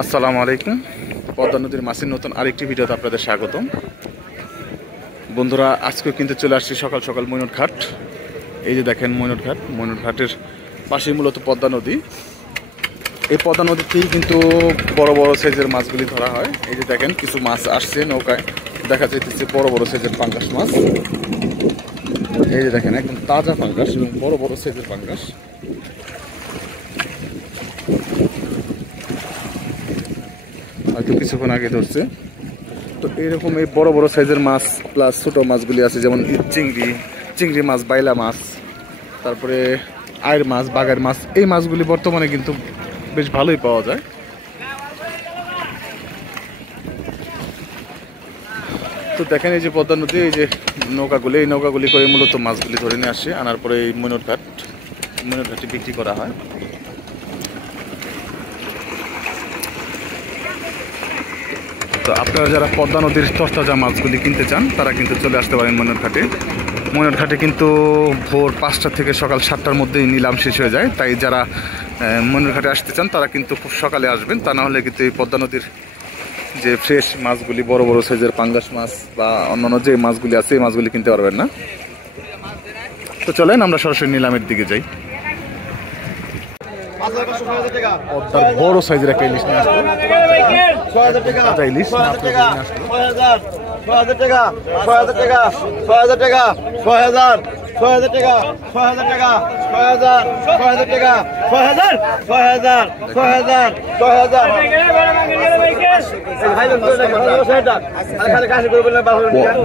আসসালামু আলাইকুম। পদ্মা নদীর মাছের নতুন আরেকটি ভিডিওতে আপনাদের স্বাগতম। বন্ধুরা, আজকেও কিন্তু চলে আসছি সকাল সকাল মৈনট ঘাট। এই যে দেখেন মৈনট ঘাটের পাশেই মূলত পদ্মা নদী। এই পদ্মা নদীতেই কিন্তু বড় বড় সাইজের মাছগুলি ধরা হয়। এই যে দেখেন কিছু মাছ আসছে নৌকায়, দেখা যাইতেছে বড় বড় সাইজের পাঙ্গাস মাছ। এই যে দেখেন একদম তাজা পাঙ্গাস এবং বড় বড় সাইজের পাঙ্গাস। হয়তো কিছুক্ষণ আগে ধরছে। তো এরকম এই বড় বড় সাইজের মাছ প্লাস ছোট মাছগুলি আছে, যেমন চিংড়ি মাছ, বাইলা মাছ, তারপরে আয়ের মাছ, বাগার মাছ। এই মাছগুলি বর্তমানে কিন্তু বেশ ভালোই পাওয়া যায়। তো দেখেন এই যে পদ্মা নদী, এই যে এই নৌকাগুলি করে মূলত মাছগুলি ধরে নিয়ে আসে, আনার পরে এই মৈনট ঘাটে বিক্রি করা হয়। তো আপনারা যারা পদ্মা নদীর তরতাজা মাছগুলি কিনতে চান তারা কিন্তু চলে আসতে পারেন মৈনট ঘাটে। কিন্তু ভোর 5টা থেকে সকাল 7টার মধ্যেই নিলাম শেষ হয়ে যায়। তাই যারা মৈনট ঘাটে আসতে চান তারা কিন্তু খুব সকালে আসবেন, তা না হলে কিন্তু এই পদ্মা নদীর যে ফ্রেশ মাছগুলি, বড় বড় সাইজের পাঙ্গাস মাছ বা অন্যান্য যে মাছগুলি আছে এই মাছগুলি কিনতে পারবেন না। তো চলেন আমরা সরাসরি নিলামের দিকে যাই। পদ্মার বড় সাইজের একটা ইলিশ নিয়ে আসলো। ইলিশ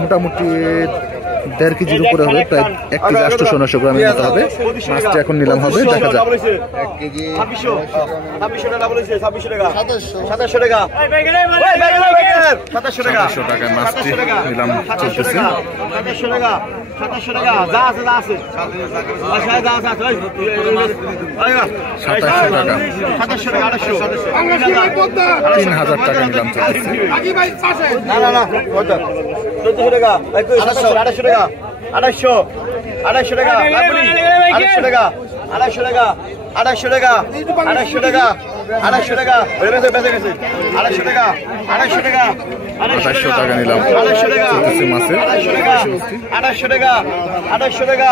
মোটামুটি 1.5 কেজির উপরে হবে, প্রায় 1 কেজি 800 গ্রামের মতো হবে। মাছটা এখন নিলাম হবে, দেখা যাক। 1 কেজি 2700 টাকায় মাছটি নিলাম চলতেছে। 2700 টাকা যা আছে 3000 টাকা নিলাম চলতেছে। না 1400 টাকা 2800 টাকা 250 টাকা 250 টাকা 250 টাকা 250 টাকা 250 টাকা 250 টাকা বেঁচে গেছে 250 টাকা 250 টাকা 250 টাকা নিলাম 250 টাকা মাছের 250 টাকা 250 টাকা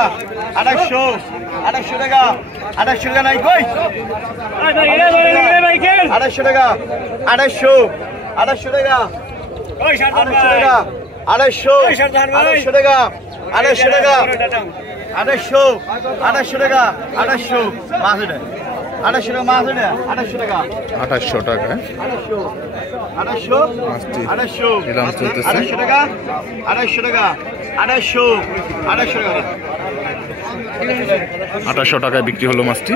250 টাকা 250 টাকা নাই কই 250 টাকা 250 টাকা 250 টাকা 250 টাকা 250 টাকা 250 টাকা 250 টাকা 250 মাছ এটা 250 টাকা মাছ এটা 250 টাকা 250 টাকা 250 মাছটি নিলাম চলতেছে 250 টাকা 250 টাকা 250 টাকা টাকায় বিক্রি হলো মাছটি।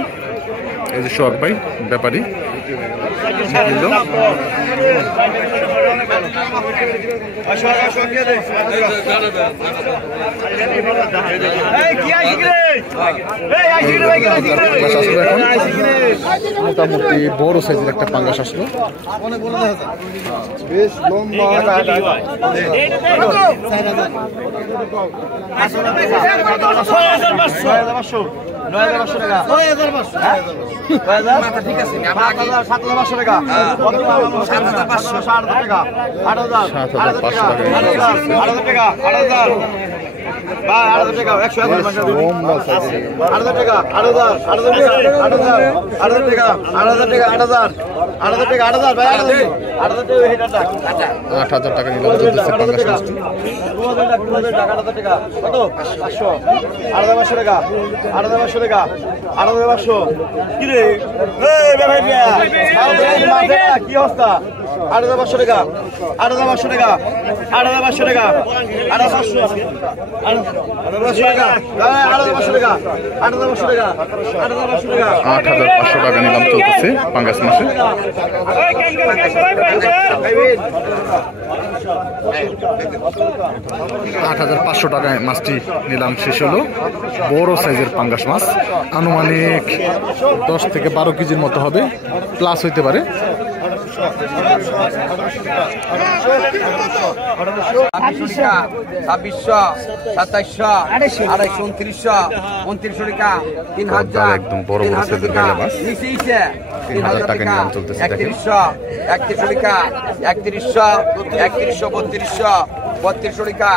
এই যে সোহাগ ভাই ব্যাপারী কিনলো। মোটামুটি বড় সাইজের একটা পাঙ্গাস আসলো। বেশ লম্বা 9500 টাকা 7500 টাকা 7500 টাকা 8000 টাকা 8000 ভাই 8000 টাকা 100 টাকা 8000 টাকা 8000 টাকা 8000 টাকা 8000 টাকা 8000 ভাই 8000 টাকা 8000 টাকা নিলাম চলতেছে পাঙ্গাস মাছটি। 2000 টাকা 8000 টাকা কত 500 8500 টাকা 8500 টাকা 8500 কি রে এই ভাই কি অবস্থা 8500 টাকা 8500 টাকা 8500 টাকা 8500 টাকা 8500 টাকা 8500 টাকা 8500 টাকা নিলাম চলতেছে পাঙ্গাস মাছে। 8500 টাকায় মাছটি নিলাম শেষ হলো। বড় সাইজের পাঙ্গাস মাছ, আনুমানিক 10 থেকে 12 কেজির মতো হবে, প্লাস হইতে পারে। একদম বড় বড় সাইজের গাইলা মাছ 3000 টাকা নিলাম চলতেছে। 3100 টাকা 3200 3200 টাকা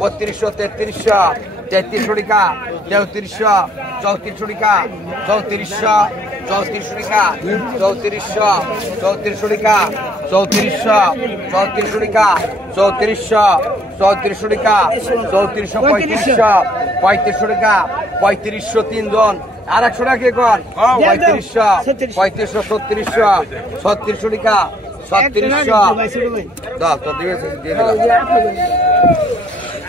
3300 টাকা 3400 টাকা 3400 টাকা 3400 টাকা 3400 টাকা 3400 টাকা 3435 টাকা 3500 তিনজন আর 100 টাকা কে কর 3500 3600 টাকা 3600 দাও তো দিয়েছে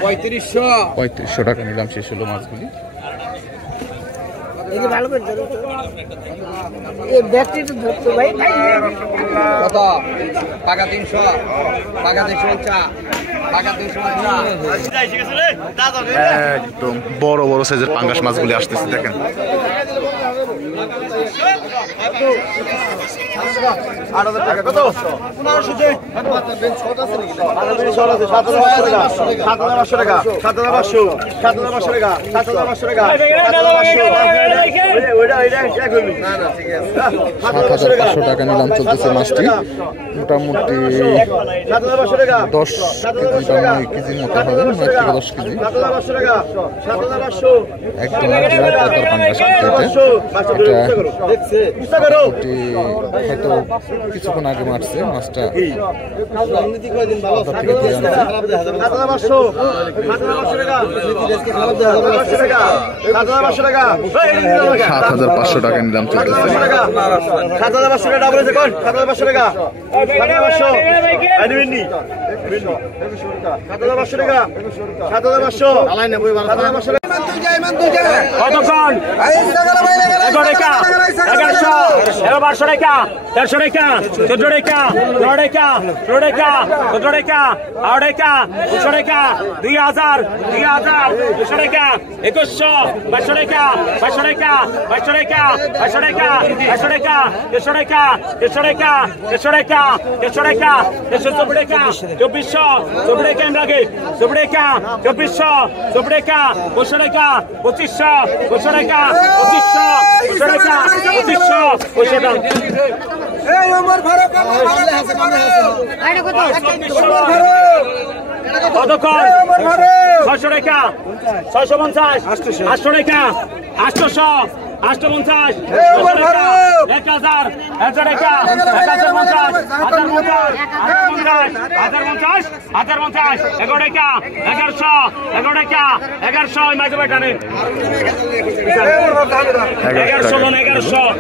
3500 টাকা নিলাম। শেষ হলো মাছগুলি। কত টাকা 300 টাকা 350 টাকা 350 একদম বড় বড় সাইজের পাঙ্গাস মাছগুলি আসতেছে দেখেন। 8000 টাকা কত 1500 7500 টাকা 7500 টাকা 7500 টাকা 7500 টাকা নিলাম চলতেছে মাছটি। মোটামুটি 10 কেজির মতো হবে, 9 থেকে 10 কেজি। একদম পাঙ্গাস মোটামুটি হয়তো কিছুক্ষণ আগে মারছে মাছটা। $7500 টাকা নিলাম চলতেছে। 7500 টাকা বলেছে কোন 7500 টাকা 7500 আইবেননি 7500 টাকা 7500 আলাই না বই 7500 টাকা কতক্ষণ 11 টাকা 1100 1200 টাকা 1300 টাকা 14 টাকা 15 টাকা 16 টাকা 17 টাকা 18 টাকা 19 টাকা 2000 200 টাকা 2100 2200 টাকা 2200 টাকা 2200 টাকা 2200 টাকা 2200 টাকা 300 টাকা 300 টাকা 300 টাকা 300 টাকা 340 টাকা 2400 24 টাকা এম লাগে 24 টাকা 2400 24 টাকা 2500 টাকা 2500 2500 টাকা 2500 2500 টাকা 2500 2500 টাকা কতক্ষণ 600 টাকা 650 800 টাকা 800 850 1000 1000 টাকা 1050 1050 1050 11 টাকা 1100 11 টাকা 1100 মাঝে বেটানে 1100 1100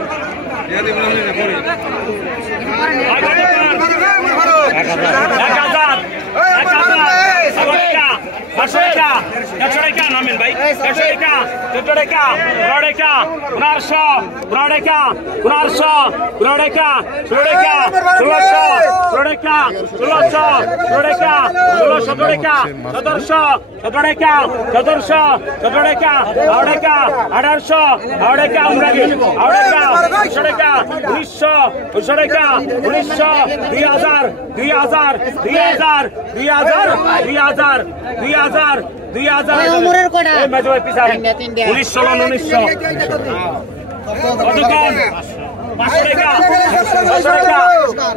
নামেন ভাই 100 টাকা 14 টাকা 15 টাকা 1500 15 টাকা 1500 15 টাকা 16 টাকা 1600 টাকা 1600 টাকা 17 টাকা 1700 17 টাকা 1700 17 টাকা 18 টাকা 1800 18 টাকা আমরা কি 18 টাকা 1900 টাকা 1900 টাকা 1900 2000 2000 2000 2000 2000 2000 এই মেজো পিছাই 1900 কতক্ষণ 500 টাকা 600 টাকা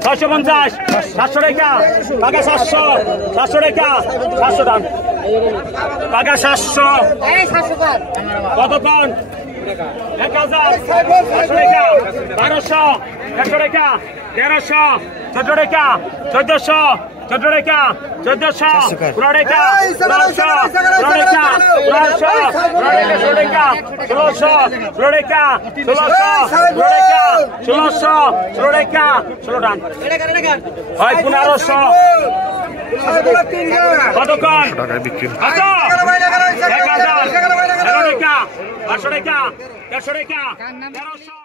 650 700 টাকা টাকা 700 700 টাকা 700 দাম টাকা 700 কতক্ষণ 1000 700 টাকা 1200 100 টাকা 1300 14 টাকা 1400 14 টাকা 1400 15 টাকা 1500 16 টাকা 16 টাকা 16 টাকা 16 টাকা 16 টাকা হয় 1500 কতক্ষণ টাকায় বিক্রি 1000 11 টাকা 1200 টাকা 100 টাকা 150 টাকা 1300